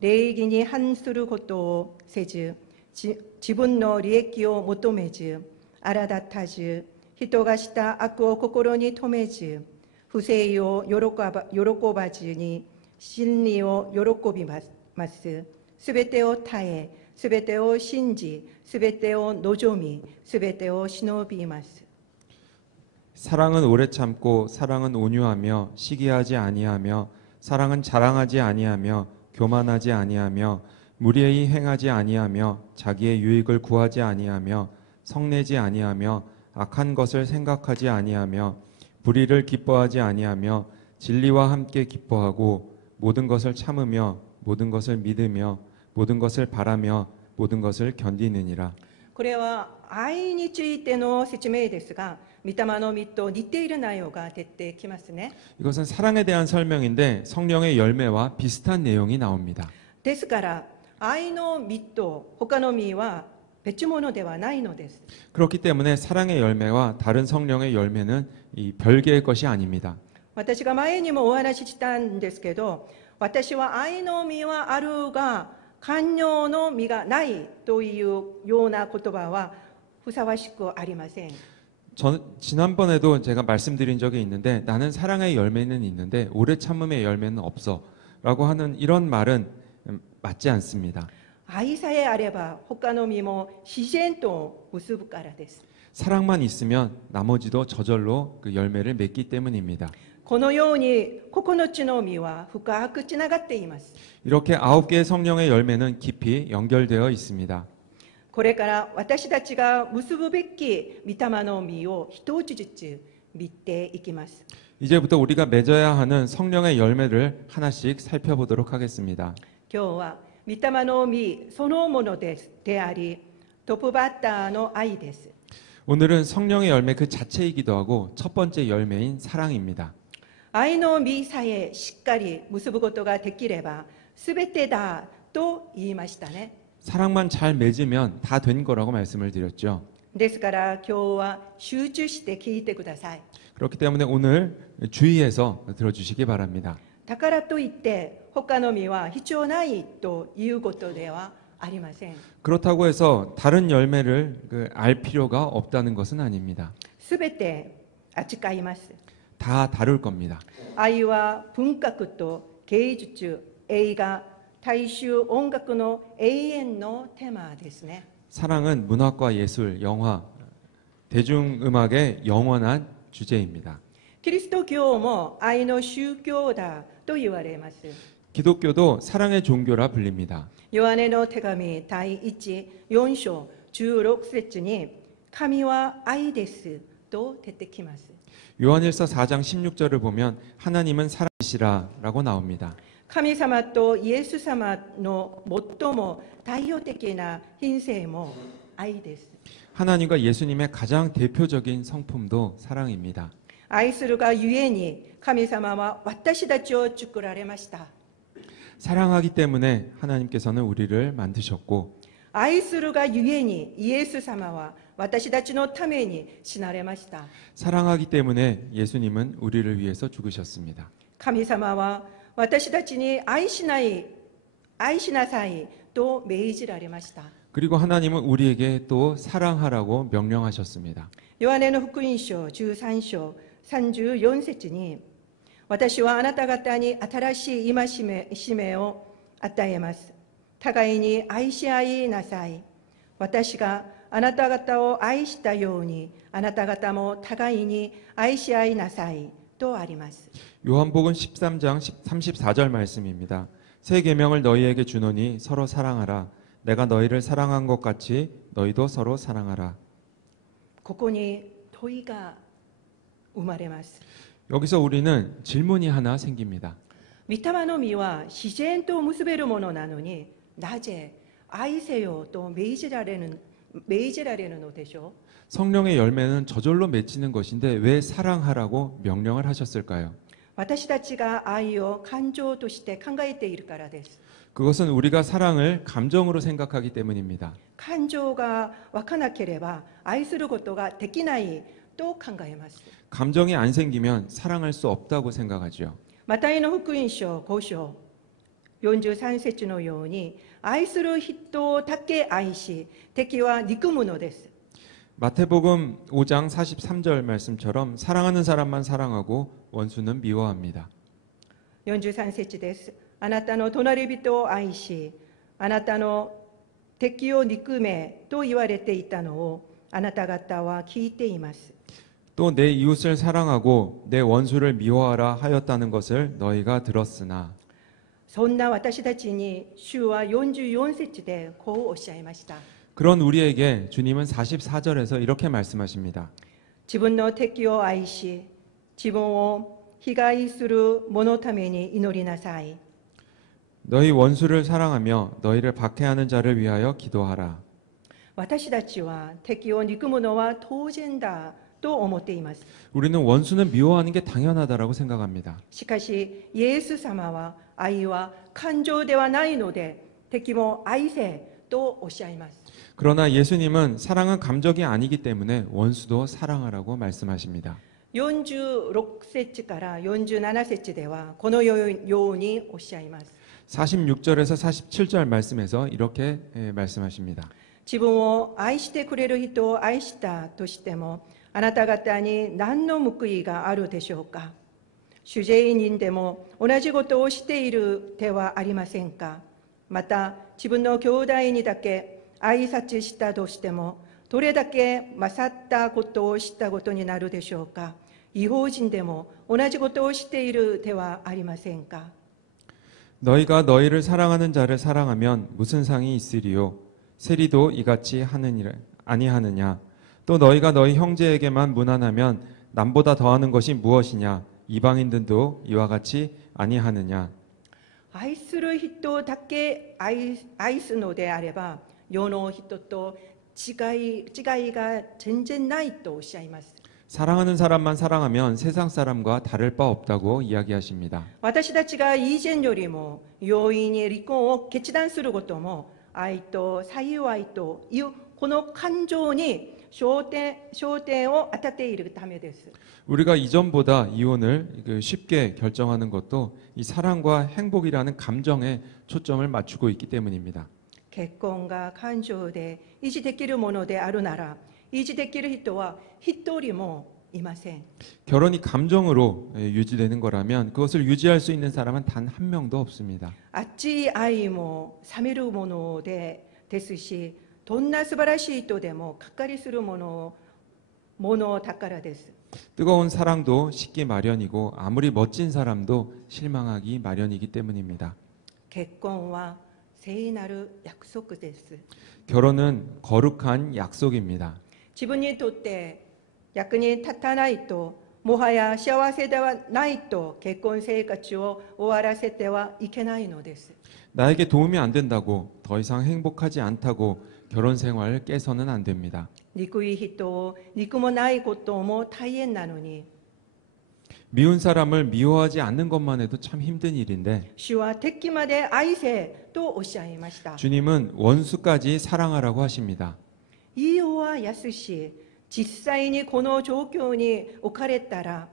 礼儀に反することをせず、自分の利益を求めず、荒立たず、人がした悪を心に留めず、不正を喜ばずに、真理を喜びます。すべてを耐え、すべてを信じ、すべてを望み、すべてを忍びます。 사랑은 오래 참고 사랑은 온유하며 시기하지 아니하며 사랑은 자랑하지 아니하며 교만하지 아니하며 무리히 행하지 아니하며 자기의 유익을 구하지 아니하며 성내지 아니하며 악한 것을 생각하지 아니하며 불의를 기뻐하지 아니하며 진리와 함께 기뻐하고 모든 것을 참으며 모든 것을 믿으며 모든 것을 바라며 모든 것을 견디느니라. これは愛についての説明ですが、御霊の実と似ている内容が出てきますね。 이것은 사랑에 대한 설명인데 성령의 열매와 비슷한 내용이 나옵니다. ですから、愛の実と他の実は別物ではないのです。 그렇기 때문에 사랑의 열매와 다른 성령의 열매는 이 별개의 것이 아닙니다. 私が前にもお話ししたんですけど、私は愛の実はあるが、寛容の実がないというような言葉はふさわしくありません。 지난번에도 제가 말씀드린 적이 있는데 나는 사랑의 열매는 있는데 오래 참음의 열매는 없어 라고 하는 이런 말은 맞지 않습니다. 愛さえあれば他の実も自然と結ぶからです。 사랑만 있으면 나머지도 저절로 그 열매를 맺기 때문입니다. このように9つの実は深くつながっています。 이렇게 9개의 성령의 열매는 깊이 연결되어 있습니다. これから私たちが結ぶべき御霊の実を一つずつ見ていきます。 이제부터 우리가 맺어야 하는 성령의 열매를 하나씩 살펴보도록 하겠습니다. 今日は御霊の実そのものであり、トップバッターの愛です。 오늘은 성령의 열매 그 자체이기도 하고 첫 번째 열매인 사랑입니다. 愛の実さえしっかり結ぶことができれば全てだと言いましたね。 사랑만 잘 맺으면 다 된 거라고 말씀을 드렸죠. ですから今日は集中して聞いてください。 그렇기 때문에 오늘 주의해서 들어주시기 바랍니다. だからといって他の実は必要ないということではありません。 그렇다고 해서 다른 열매를 알 필요가 없다는 것은 아닙니다. すべて扱います。 다 다룰 겁니다. 愛は文学と芸術、映画、大衆音楽の永遠のテーマですね。 사랑은 문학과 예술, 영화, 대중음악의 영원한 주제입니다. キリスト教も愛の宗教だと言われます。 기독교도 사랑의 종교라 불립니다. ヨハネの手紙第1、4章16節に神は愛ですと出てきます。 요한일서 4장 16절을 보면 하나님은 사랑이시라 라고 나옵니다. 神様とイエス様の最も代表的な品性も愛です。 하나님과 예수님의 가장 대표적인 성품도 사랑입니다. 愛するがゆえに神様は私たちを作られました。 사랑하기 때문에 하나님께서는 우리를 만드셨고 愛するがゆえにイエス様は私たちのために死なれました。 사랑하기 때문에 예수님은 우리를 위해서 죽으셨습니다. 神様は私たちに愛しなさいと命じられました。 그리고 하나님은 우리에게 또 사랑하라고 명령하셨습니다. ヨハネの福音書13章34節に、私はあなた方に新しい戒めを与えます。互いに愛し合いなさい。私があなた方を愛したように、あなた方も互いに愛し合いなさいとあります。 요한복음 13장 34절 말씀입니다. 새 계명을 너희에게 주노니 서로 사랑하라. 내가 너희를 사랑한 것 같이 너희도 서로 사랑하라. ここに問いが生まれます。 여기서 우리는 질문이 하나 생깁니다. 御霊の実は自然と結べるものなのに、なぜ愛せよと命じられるのでしょう。 성령의 열매는 저절로 맺히는 것인데 왜 사랑하라고 명령을 하셨을까요? 私たちが愛を感情として考えているからです。 그것은 우리가 사랑을 감정으로 생각하기 때문입니다. 感情が湧かなければ愛することができないと考えます。 감정이 안 생기면 사랑할 수 없다고 생각하죠. マタイの福音書5章43節のように、愛する人だけ愛し、敵は憎むのです。 마태복음 5장 43절 말씀처럼 사랑하는 사람만 사랑하고 원수는 미워합니다. 43節です。あなたの隣人を愛し、あなたの敵を憎めと言われていたのをあなた方は聞いています。 또 내 이웃을 사랑하고 내 원수를 미워하라 하였다는 것을 너희가 들었으나 そんな私たちに主は44節でこうおっしゃいました。 그런 우리에게 주님은 44절에서 이렇게 말씀하십니다. 自分の敵を愛し、自分を被害する者のために祈りなさい。 너희 원수를 사랑하며 너희를 박해하는 자를 위하여 기도하라. 私たちは敵を憎むのは当然だと思っています。 우리는 원수는 미워하는 게 당연하다라고 생각합니다. しかし、イエス様は愛は感情ではないので、敵も愛せとおっしゃいます。 그러나 예수님은 사랑은 감정이 아니기 때문에 원수도 사랑하라고 말씀하십니다. 46節から47節ではこのようにおっしゃいます。 46절에서 47절 말씀에서 이렇게 말씀하십니다. 自分を愛してくれる人を愛したとしても、あなた方に何の報いがあるでしょうか。主税人でも同じことをしているではありませんか。また自分の兄弟にだけ挨拶したとしても、どれだけ勝ったことをしたことになるでしょうか。異邦人でも同じことをしているではありませんか。 너희가 너희를 사랑하는 자를 사랑하면 무슨 상이 있으리요? 세리도 이같이 하느니라 아니하느냐? 또 너희가 너희 형제에게만 무난하면 남보다 더하는 것이 무엇이냐? 이방인들도 이와 같이 아니하느냐? 愛する人だけ愛すのであれば、世の人と違いが全然ないとおっしゃいます。 사랑하는 사람만 사랑하면 세상 사람과 다를 바 없다고 이야기하십니다. 私たちが以前よりも容易に離婚を決断することも、愛と幸いというこの感情に焦点を当てているためです。 우리가 이전보다 이혼을 쉽게 결정하는 것도 이 사랑과 행복이라는 감정에 초점을 맞추고 있기 때문입니다. 結婚が感情で維持できるものであるなら、維持できる人は一人もいません。 결혼이 감정으로 유지되는 거라면 그것을 유지할 수 있는 사람은 단 한 명도 없습니다. 熱い愛も冷めるものですし、どんな素晴らしい人でもがっかりするものだからです。 뜨거운 사랑도 식기 마련이고 아무리 멋진 사람도 실망하기 마련이기 때문입니다. 結婚は聖なる約束です。 결혼은 거룩한 약속입니다. 自分にとって役に立たないと、もはや幸せではないと結婚生活を終わらせてはいけないのです。 나에게 도움이 안 된다고 더 이상 행복하지 않다고 결혼 생활을 깨서는 안 됩니다. 憎い人、憎もないことも大変なのに、 미운 사람을 미워하지 않는 것만 해도 참 힘든 일인데 主は敵まで愛せとおっしゃいました。 주님은 원수까지 사랑하라고 하십니다. 言いようは易し、実際にこの状況に置かれたら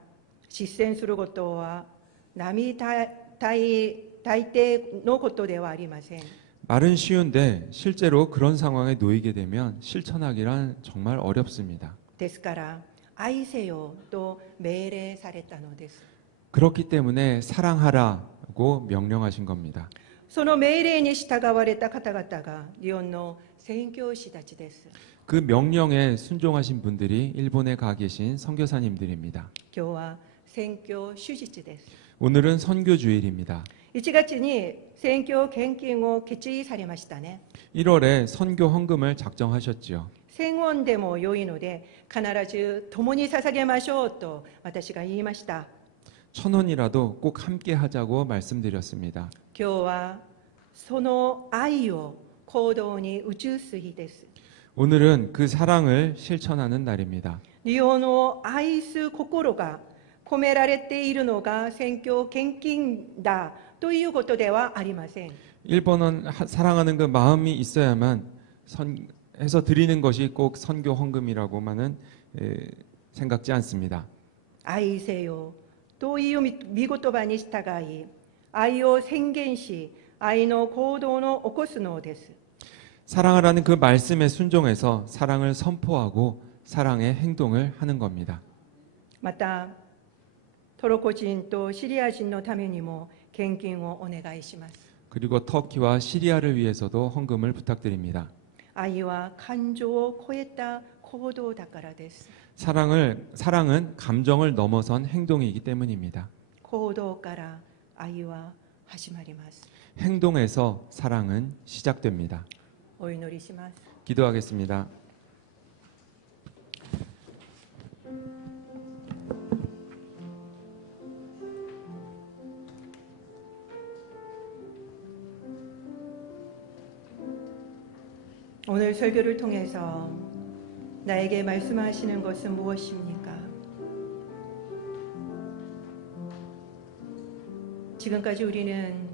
実践することは並大抵のことではありません。 말은 쉬운데 실제로 그런 상황에 놓이게 되면 실천하기란 정말 어렵습니다. ですから愛せよと命令されたのです。 그렇기 때문에 사랑하라고 명령하신 겁니다. その命令に従われた方々が日本の宣教師たちです。 그 명령에 순종하신 분들이 일본에 가 계신 선교사님들입니다. 今日は宣教主日です。 오늘은 선교주일입니다. 1月に宣教献金を決意されましたね。 1월에 선교 헌금을 작정하셨지요. 1000ウォンでも良いので必ず共に捧げましょうと私が言いました。 1,000원이라도 꼭 함께 하자고 말씀드렸습니다. 今日はその愛を行動に移す日です。 오늘은 그 사랑을 실천하는 날입니다. 日本を愛す心が込められているのが宣教献金だということではありません。 일본은 사랑하는 그 마음이 있어야만 해서 드리는 것이 꼭 선교 헌금이라고만은 생각지 않습니다. 愛せよという御言葉に従い、愛を宣言し、愛の行動を起こすのです。 사랑하라는 그 말씀에 순종해서 사랑을 선포하고 사랑의 행동을 하는 겁니다. また、トルコ人とシリア人のためにも献金をお願いします。 그리고 터키와 시리아를 위해서도 헌금을 부탁드립니다. 愛は感情を超えた行動だからです。 사랑은 감정을 넘어선 행동이기 때문입니다. 行動から愛は始まります。 행동에서 사랑은 시작됩니다. お祈りします。 기도하겠습니다. 오늘 설교를 통해서 나에게 말씀하시는 것은 무엇입니까? 지금까지 우리는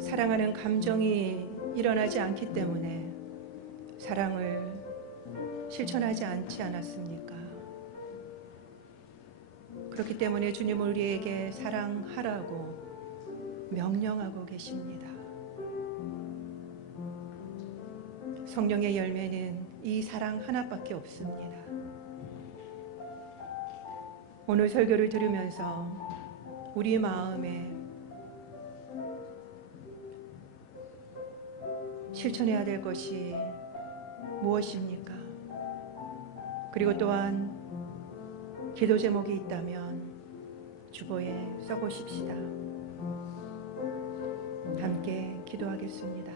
사랑하는 감정이 일어나지 않기 때문에 사랑을 실천하지 않지 않았습니까? 그렇기 때문에 주님은 우리에게 사랑하라고 명령하고 계십니다. 성령의 열매는 이 사랑 하나밖에 없습니다. 오늘 설교를 들으면서 우리 마음에 실천해야 될 것이 무엇입니까? 그리고 또한 기도 제목이 있다면 주보에 써보십시다. 함께 기도하겠습니다.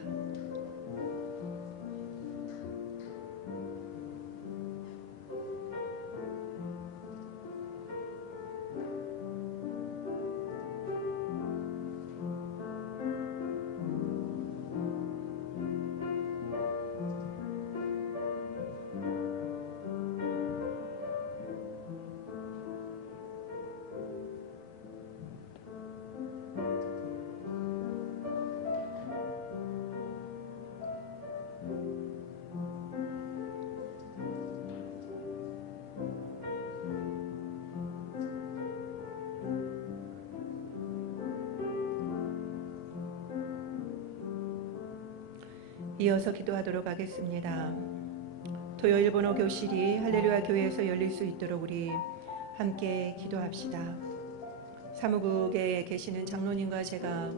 이어서 기도하도록 하겠습니다. 토요 일본어 교실이 할렐루야 교회에서 열릴 수 있도록 우리 함께 기도합시다. 사무국에 계시는 장로님과 제가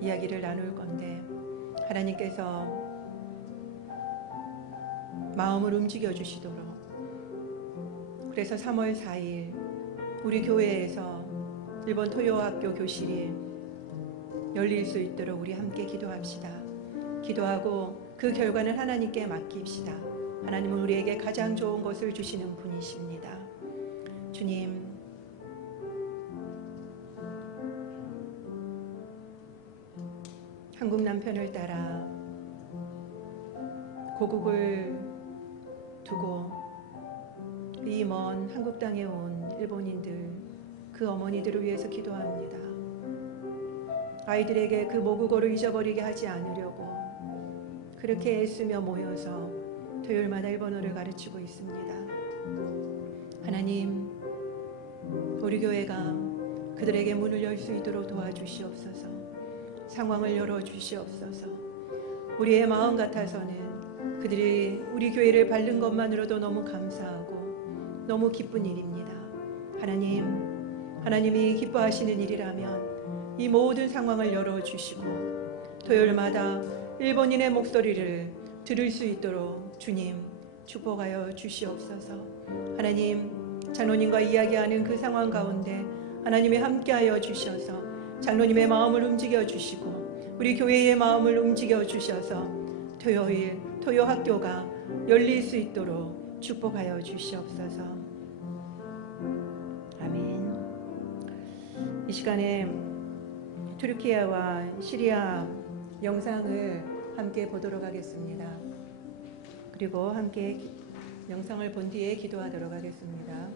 이야기를 나눌 건데 하나님께서 마음을 움직여 주시도록, 그래서 3월 4일 우리 교회에서 일본 토요학교 교실이 열릴 수 있도록 우리 함께 기도합시다. 기도하고 그 결과는 하나님께 맡깁시다. 하나님은 우리에게 가장 좋은 것을 주시는 분이십니다. 주님, 한국 남편을 따라 고국을 두고 이 먼 한국 땅에 온 일본인들, 그 어머니들을 위해서 기도합니다. 아이들에게 그 모국어를 잊어버리게 하지 않으려고 그렇게 애쓰며 모여서 토요일마다 일본어를 가르치고 있습니다. 하나님, 우리 교회가 그들에게 문을 열 수 있도록 도와주시옵소서. 상황을 열어주시옵소서. 우리의 마음 같아서는 그들이 우리 교회를 밟는 것만으로도 너무 감사하고 너무 기쁜 일입니다. 하나님이 기뻐하시는 일이라면 이 모든 상황을 열어주시고 토요일마다 일본인의 목소리를 들을 수 있도록 주님 축복하여 주시옵소서. 하나님, 장로님과 이야기하는 그 상황 가운데 하나님이 함께하여 주셔서 장로님의 마음을 움직여 주시고 우리 교회의 마음을 움직여 주셔서 토요일 토요학교가 열릴 수 있도록 축복하여 주시옵소서. 아멘. 이 시간에 투르키아와 시리아 영상을 함께 보도록 하겠습니다. 그리고 함께 영상을 본 뒤에 기도하도록 하겠습니다.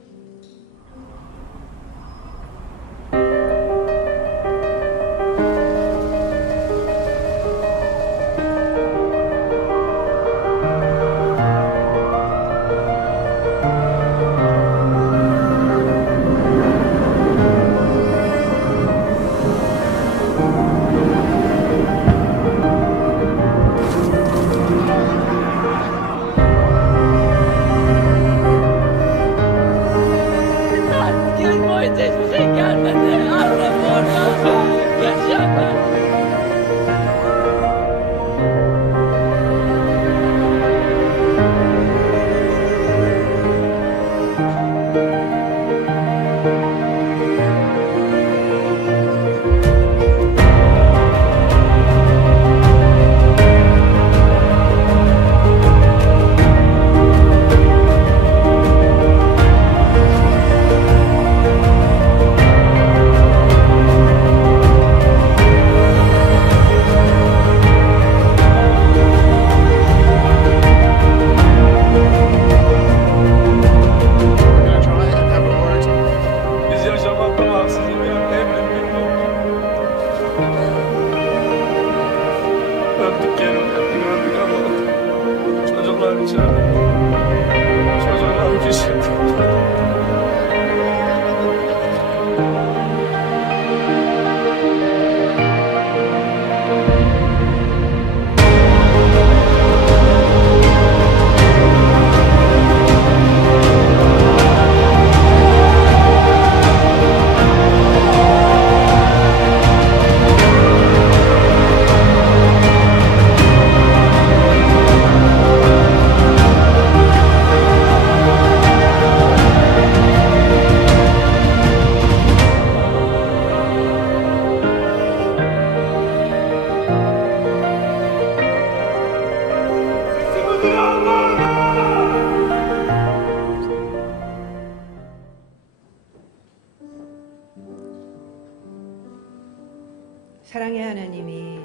사랑의 하나님이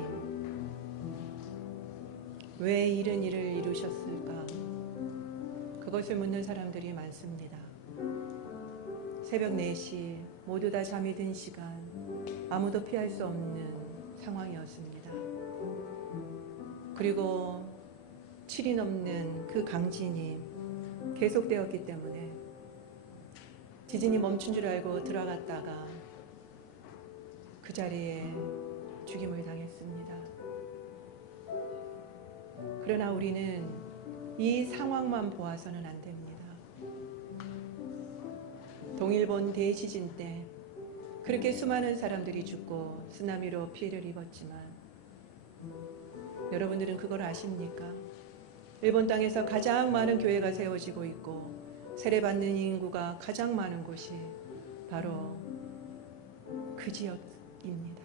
왜 이런 일을 이루셨을까? 그것을 묻는 사람들이 많습니다. 새벽 4시 모두 다 잠이 든 시간, 아무도 피할 수 없는 상황이었습니다. 그리고 7이 넘는 그 강진이 계속되었기 때문에 지진이 멈춘 줄 알고 들어갔다가 그 자리에 죽임을 당했습니다. 그러나 우리는 이 상황만 보아서는 안 됩니다. 동일본 대지진 때 그렇게 수많은 사람들이 죽고 쓰나미로 피해를 입었지만 여러분들은 그걸 아십니까? 일본 땅에서 가장 많은 교회가 세워지고 있고 세례받는 인구가 가장 많은 곳이 바로 그 지역입니다.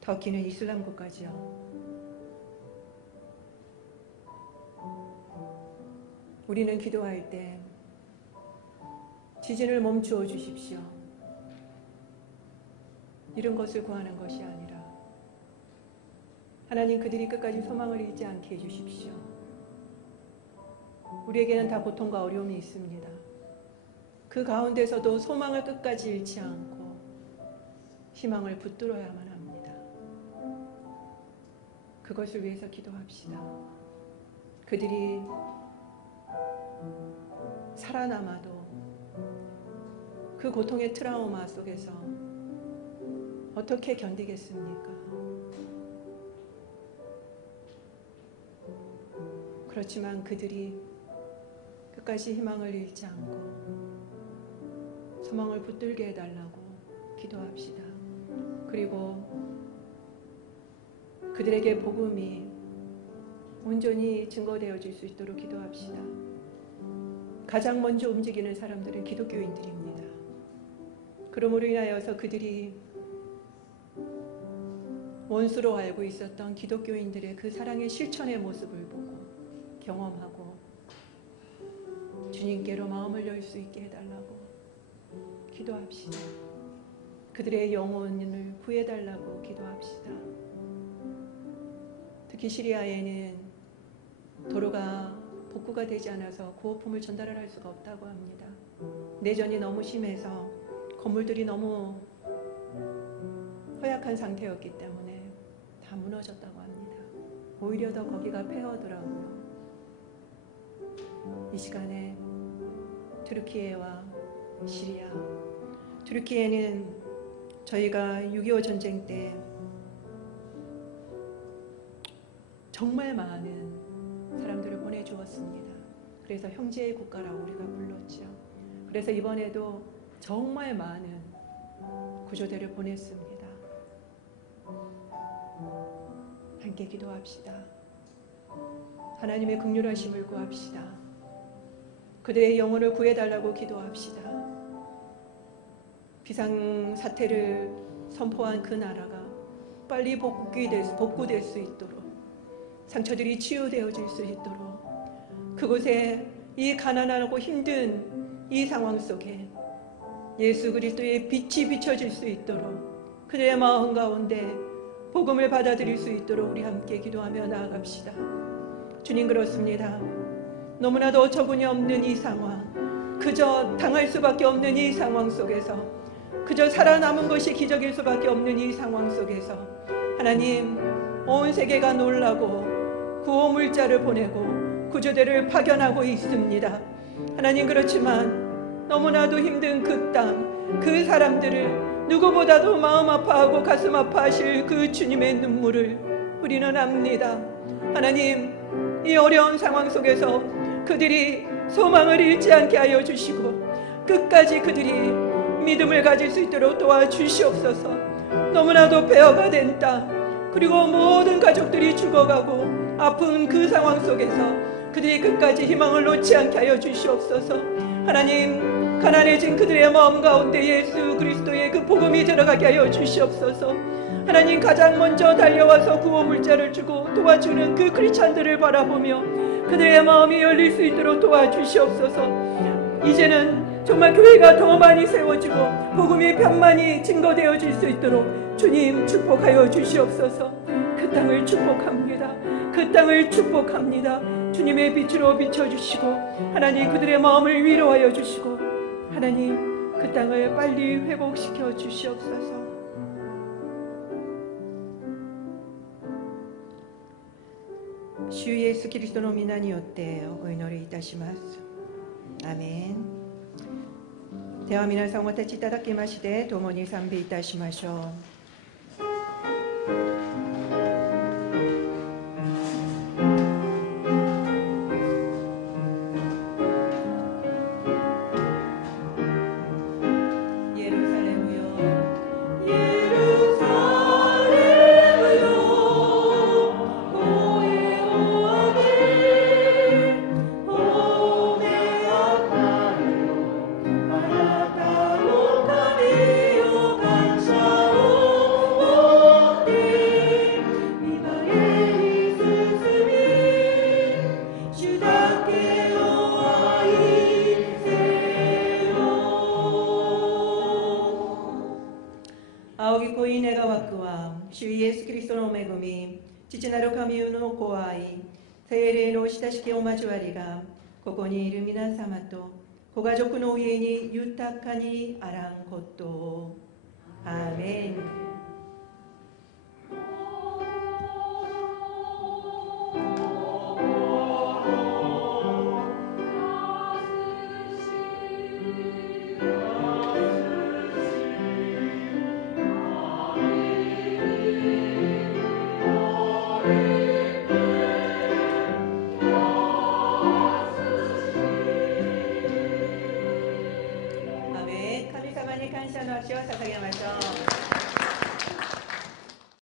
터키는 이슬람 국가지요. 우리는 기도할 때 지진을 멈추어 주십시오. 이런 것을 구하는 것이 아니라 하나님, 그들이 끝까지 소망을 잃지 않게 해주십시오. 우리에게는 다 고통과 어려움이 있습니다. 그 가운데서도 소망을 끝까지 잃지 않고 희망을 붙들어야만 합니다. 그것을 위해서 기도합시다. 그들이 살아남아도 그 고통의 트라우마 속에서 어떻게 견디겠습니까? 그렇지만 그들이 끝까지 희망을 잃지 않고 소망을 붙들게 해달라고 기도합시다. 그리고 그들에게 복음이 온전히 증거되어질 수 있도록 기도합시다. 가장 먼저 움직이는 사람들은 기독교인들입니다. 그러므로 인하여서 그들이 원수로 알고 있었던 기독교인들의 그 사랑의 실천의 모습을 보고 경험하고 주님께로 마음을 열 수 있게 해달라고 기도합시다. 그들의 영혼을 구해달라고 기도합시다. 특히 시리아에는 도로가 복구가 되지 않아서 구호품을 전달을 할 수가 없다고 합니다. 내전이 너무 심해서 건물들이 너무 허약한 상태였기 때문에 다 무너졌다고 합니다. 오히려 더 거기가 폐허더라고요. 이 시간에 튀르키예와 시리아, 튀르키예는 저희가 6.25 전쟁 때 정말 많은 사람들을 보내주었습니다. 그래서 형제의 국가라고 우리가 불렀죠. 그래서 이번에도 정말 많은 구조대를 보냈습니다. 함께 기도합시다. 하나님의 긍휼하심을 구합시다. 그들의 영혼을 구해달라고 기도합시다. 비상사태를 선포한 그 나라가 빨리 복구될 수 있도록, 상처들이 치유되어질 수 있도록, 그곳에 이 가난하고 힘든 이 상황 속에 예수 그리스도의 빛이 비춰질 수 있도록, 그들의 마음 가운데 복음을 받아들일 수 있도록 우리 함께 기도하며 나아갑시다. 주님, 그렇습니다. 너무나도 어처구니 없는 이 상황, 그저 당할 수밖에 없는 이 상황 속에서, 그저 살아남은 것이 기적일 수밖에 없는 이 상황 속에서 하나님, 온 세계가 놀라고 구호물자를 보내고 구조대를 파견하고 있습니다. 하나님, 그렇지만 너무나도 힘든 그 땅, 그 사람들을 누구보다도 마음 아파하고 가슴 아파하실 그 주님의 눈물을 우리는 압니다. 하나님, 이 어려운 상황 속에서 그들이 소망을 잃지 않게 하여 주시고 끝까지 그들이 믿음을 가질 수 있도록 도와주시옵소서. 너무나도 폐허가 된 땅, 그리고 모든 가족들이 죽어가고 아픈 그 상황 속에서 그들이 끝까지 희망을 놓지 않게 하여 주시옵소서. 하나님, 가난해진 그들의 마음 가운데 예수 그리스도의 그 복음이 들어가게 하여 주시옵소서. 하나님, 가장 먼저 달려와서 구호물자를 주고 도와주는 그 크리스찬들을 바라보며 그들의 마음이 열릴 수 있도록 도와주시옵소서. 이제는 정말 교회가 더 많이 세워지고 복음이 편만히 증거되어질 수 있도록 주님 축복하여 주시옵소서. 그 땅을 축복합니다. 그 땅을 축복합니다. 주님의 빛으로 비춰주시고 하나님, 그들의 마음을 위로하여 주시고 하나님, 그 땅을 빨리 회복시켜 주시옵소서. 주イエスキリストの皆によってお祈りいたします。アメン。では皆さんお立ちいただきまして共に賛美いたしましょう。父なる神のご愛、聖霊の親しきお交わりが、ここにいる皆様とご家族の家に豊かにあらんことを。アーメン。アーメン。神様に感謝の足を捧げましょう。